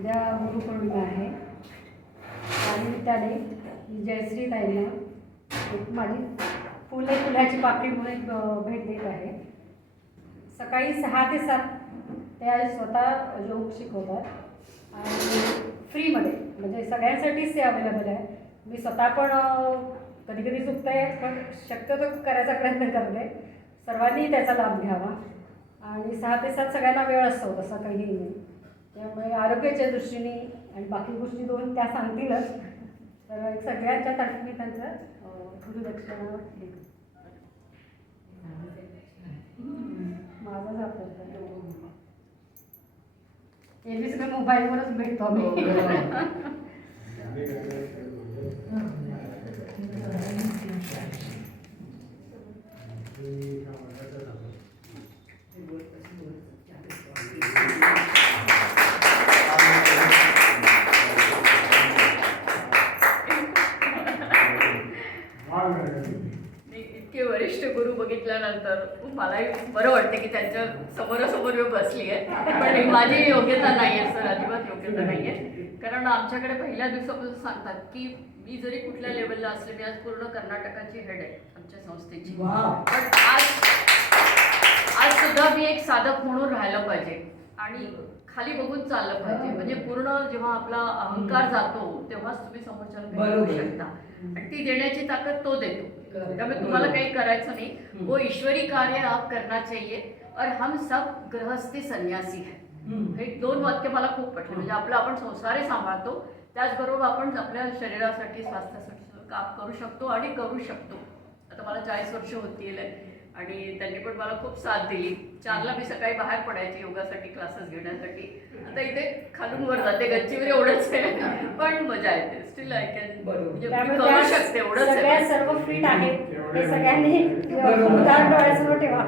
उद्या गुरुपौर्णिमा आहे आणि त्याने जयश्री ताईंना एक माझी फुलाची पाकळी म्हणून एक भेट देत आहे. सकाळी 6 ते 7 त्या स्वतः योग शिकवतात आणि फ्रीमध्ये, म्हणजे सगळ्यांसाठीच ते अवेलेबल आहे. मी स्वतः पण कधी कधी चुकते, पण शक्यतो करायचा प्रयत्न करते. सर्वांनी त्याचा लाभ घ्यावा आणि 6 ते 7 सगळ्यांना वेळ असतो, तसं काही नाही. त्यामुळे आरोग्याच्या दृष्टीने आणि बाकी गोष्टी दोन त्या सांगतीलच. तर सगळ्यांच्या तर्फे मी त्यांचं गुरुदक्षिणा माझा जातो. एरवी सगळं मोबाईलवरच भेटतो आम्ही. इतके वरिष्ठ गुरु बघितल्यानंतर मलाही बरं वाटतं की त्यांच्या समोरासमोर मी बसली आहे. पण माझी योग्यता नाही आहे सर, अजिबात योग्यता नाही आहे. कारण आमच्याकडे पहिल्या दिवसापासून सांगतात की मी जरी कुठल्या लेवलला असले, मी आज पूर्ण कर्नाटकाची हेड आहे आमच्या संस्थेची, पण आज सुद्धा मी एक साधक म्हणून राहायला पाहिजे आणि खाली बघून चाललं पाहिजे. म्हणजे पूर्ण जेव्हा आपला अहंकार जातो तेव्हाच तुम्ही समोरच्याला काही करू शकता आणि ती देण्याची ताकद तो देतो. त्यामुळे तुम्हाला काही करायचं नाही. वो ईश्वरी कार्य आप करना चाहिए और हम सब गृहस्थी संन्यासी है. हे 2 वाक्य मला खूप पटले. म्हणजे आपला आपण संसारही सांभाळतो, त्याचबरोबर आपण आपल्या शरीरासाठी, स्वास्थ्यासाठी काम करू शकतो आणि करू शकतो. आता मला 40 वर्ष होतील आणि त्यांनी पण मला खूप साथ दिली. 4ला मी सकाळी बाहेर पडायची योगासाठी, क्लासेस घेण्यासाठी. आता इथे खालून वर जाते, गच्चीवर एवढंच आहे, पण मजा येते. स्टील आय कॅन, म्हणजे करू शकते एवढंच आहे. सर्व फिट आहेत हे सगळ्यांनी उदाहरण डोळ्यासमोर ठेवा.